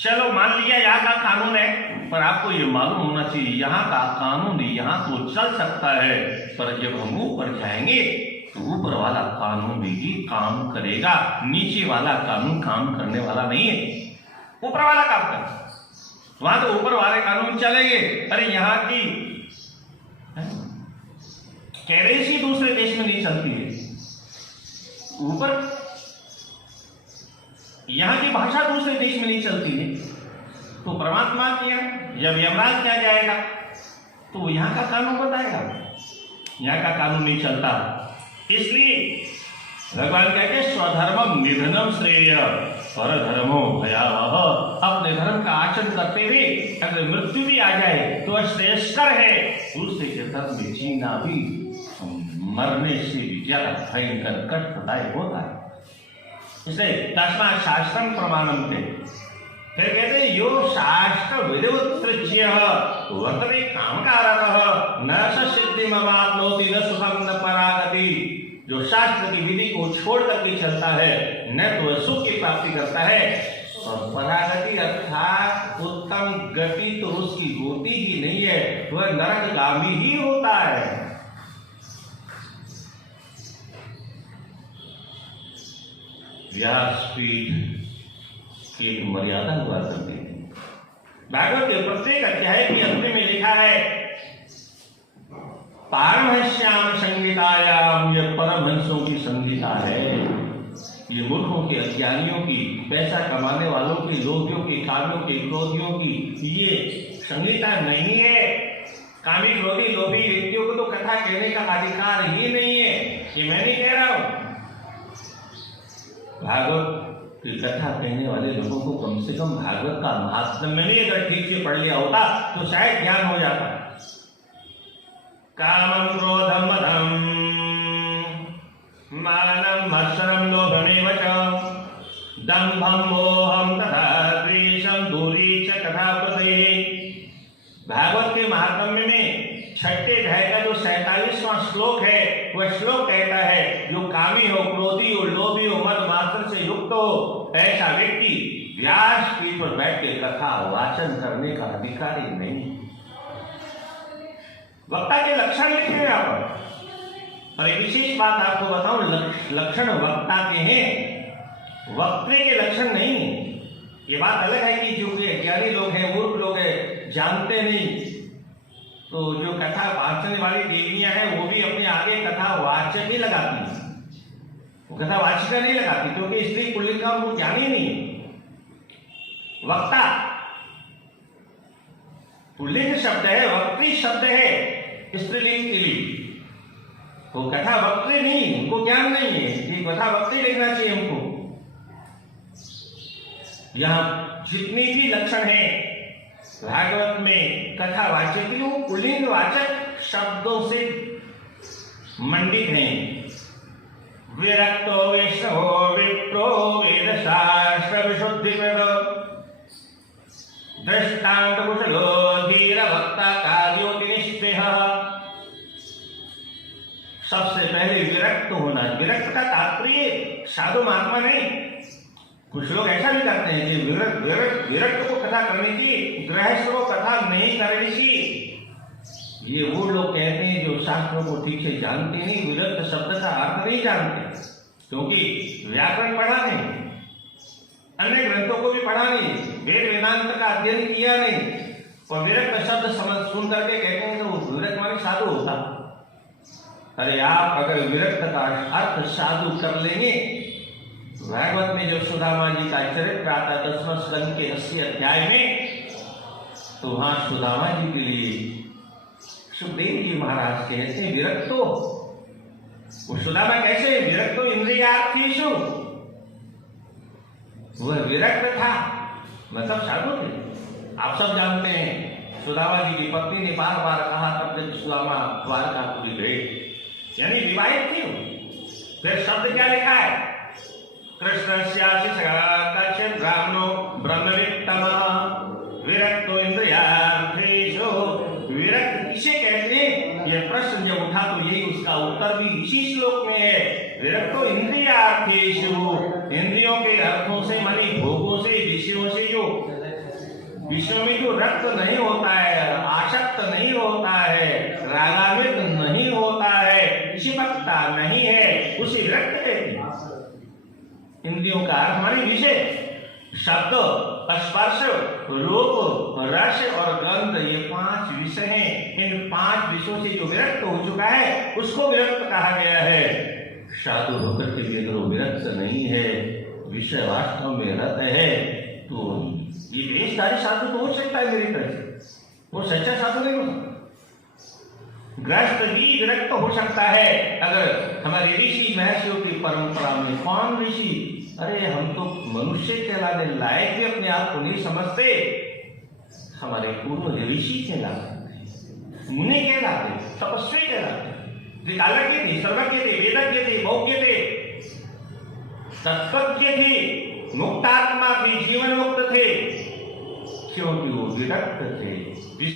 चलो मान लिया यहाँ का कानून है, पर आपको ये मालूम होना चाहिए यहाँ का कानून यहाँ तो चल सकता है, पर जब हम ऊपर जाएंगे तो ऊपर वाला कानून भी काम करेगा, नीचे वाला कानून काम करने वाला नहीं है। ऊपर वाला काम करेगा, वहां तो ऊपर वाले कानून चलेंगे। अरे यहाँ की करेंसी दूसरे देश में नहीं चलती है, ऊपर यहाँ की भाषा दूसरे देश में नहीं चलती है, तो परमात्मा क्या जब यमराज क्या जाएगा तो यहाँ का कानून बताएगा, यहाँ का कानून नहीं चलता। इसलिए भगवान कहते स्वधर्मम निधनम श्रेय पर धर्मो भयावह। अपने धर्म का आचरण करते हुए अगर मृत्यु भी आ जाए तो श्रेष्ठकर है, दूसरे के धर्म में जीना भी मरने से भी ज्यादा भयंकर कष्टदायक होता है। इसलिए तस्मात् शास्त्रम प्रमाणम थे। फिर कहते यो शास्त्र विधिवत्सृज्य वर्तते कामकारतः न सिद्धिमवाप्नोति न सुखम न परागति। जो शास्त्र की विधि को छोड़ करके चलता है न तो सुख की प्राप्ति करता है, और परागति अर्थात उत्तम गति तो उसकी होती ही नहीं है, वह नरकगामी ही होता है। व्यासपीठ की मर्यादा हुआ करती है। भागवत के प्रत्येक अध्याय के अंत में लिखा है पारमहंस्याम संहितायाम, यह परमहंसों की संहिता है। ये मूर्खों के, अज्ञानियों की, पैसा कमाने वालों की, लोभियों की, कामियों की, क्रोधियों की ये संहिता नहीं है। कामी, क्रोधी, लोभी व्यक्तियों को तो कथा कहने का अधिकार ही नहीं है, ये मैं नहीं कह रहा हूं। भागवत की कथा कहने वाले लोगों को कम से कम भागवत का महात्म्य नहीं अगर ठीक से पढ़ लिया होता तो शायद ज्ञान हो जाता। कामं क्रोधं मदं मानं मत्सरं लोभमेव च दम्भं मोहं तथा द्वेषं दूरी च कथापते। भागवत के महात्म्य में छठे अध्याय का जो 47वां श्लोक है वह श्लोक कहता है जो कामी हो, क्रोधी हो, लोभी हो, मद मात्र से युक्त हो, ऐसा व्यक्ति व्यास पीठ पर बैठ के कथा वाचन करने का अधिकारी नहीं। वक्ता के लक्षण लिखे हैं यहाँ पर, और एक विशेष बात आपको बताऊं, लक्षण वक्ता के हैं, वक्ते के लक्षण नहीं है। ये बात अलग है कि जो ज्ञानी लोग हैं, मूर्ख लोग हैं, जानते नहीं, तो जो कथा वाचने वाली देवियां हैं वो भी अपने आगे कथा वाचक ही लगाती हैं, वो कथा वाचिका नहीं लगाती, क्योंकि स्त्री पुल्लिंग का उनको ज्ञान ही नहीं है। वक्ता पुल्लिंग शब्द है, वक्त्री शब्द है स्त्रीलिंग के लिए, वो कथा वक्त्री नहीं, उनको ज्ञान नहीं है, ये कथा वक्त्री लिखना चाहिए हमको। यहां जितनी भी लक्षण है भागवत में कथा वाचक, वो पुल्लिंग वाचक शब्दों से मंडित हैं। विरक्तो वैष्णवो विप्रो वेद शास्त्र विशुद्धि दृष्टांत कुशलो धीर वक्ता कार्योतिनिष्ठः। सबसे पहले विरक्त होना। विरक्त का तात्पर्य साधु महात्मा नहीं। कुछ लोग ऐसा भी करते हैं कि विरक्त को कथा करनी चाहिए, गृहस्थ को कथा नहीं करनी चाहिए। ये वो लोग कहते हैं जो शास्त्रों को ठीक से जानते नहीं, विरक्त शब्द का अर्थ नहीं जानते, क्योंकि व्याकरण पढ़ा नहीं, अन्य ग्रंथों को भी पढ़ा नहीं, वेद वेदांत का अध्ययन किया नहीं, और विरक्त शब्द समझ सुन करके कहते हैं तो विरक्त माने साधु होता। अरे आप अगर विरक्त का अर्थ साधु कर लेंगे, भागवत में जो सुदामा जी का चरित्र आता है 10वें स्कंद के 80 अध्याय में, तो वहां सुदामा जी के लिए सुखदेव जी महाराज कहते हैं विरक्तो। वो सुदामा कैसे विरक्तो इंद्रियार्थीषु, वह विरक्त था, मतलब साधु थे। आप सब जानते हैं सुदामा जी की पत्नी ने बार बार कहा तब जब सुदामा द्वारकापुरी गए, यानी विवाहित थी। फिर शब्द क्या लिखा है, कृष्णस्यासि कश्चित् ब्राह्मणो ब्रह्मवित्तमः विरक्तो इंद्रियार्थेषु। विरक्त किसे कहते हैं, यह प्रश्न जब उठा तो यही उसका उत्तर भी इसी श्लोक में है। विरक्तो इंद्रियार्थेषु, इंद्रियों के अर्थों से मानी भोगों से, विषयों से जो विश्व में जो रक्त नहीं होता है, आसक्त नहीं होता है, रागान्वित नहीं होता है, चिपकता नहीं है, उसे विरक्त कहते हैं। इंद्रियों का अर्थ हमारे विषय, शब्द, स्पर्श, रूप, रस और गंध, ये 5 विषय हैं। इन 5 विषयों से जो विरक्त हो चुका है उसको विरक्त कहा गया है। साधु होकर के भी अगर वो विरक्त नहीं है, विषय वास्तव में रत है, तो ये वेशधारी साधु तो हो सकता है मेरी तरह से, वो सच्चा साधु नहीं हो सकता। ग्रस्त भी विरक्त हो सकता है। अगर हमारे ऋषि महर्षियों की परंपरा में कौन ऋषि, अरे हम तो मनुष्य कहलाने लायक भी अपने आप को नहीं समझते, हमारे पूर्व ऋषि कहलाते, मुनि कहलाते, तपस्वी कहलाते, त्रिकालज्ञ थे, सर्वज्ञ थे, वेदज्ञ थे, भोग्य थे, तत्वज्ञ थे, मुक्तात्मा थे, जीवन मुक्त थे, क्योंकि वो विरक्त थे।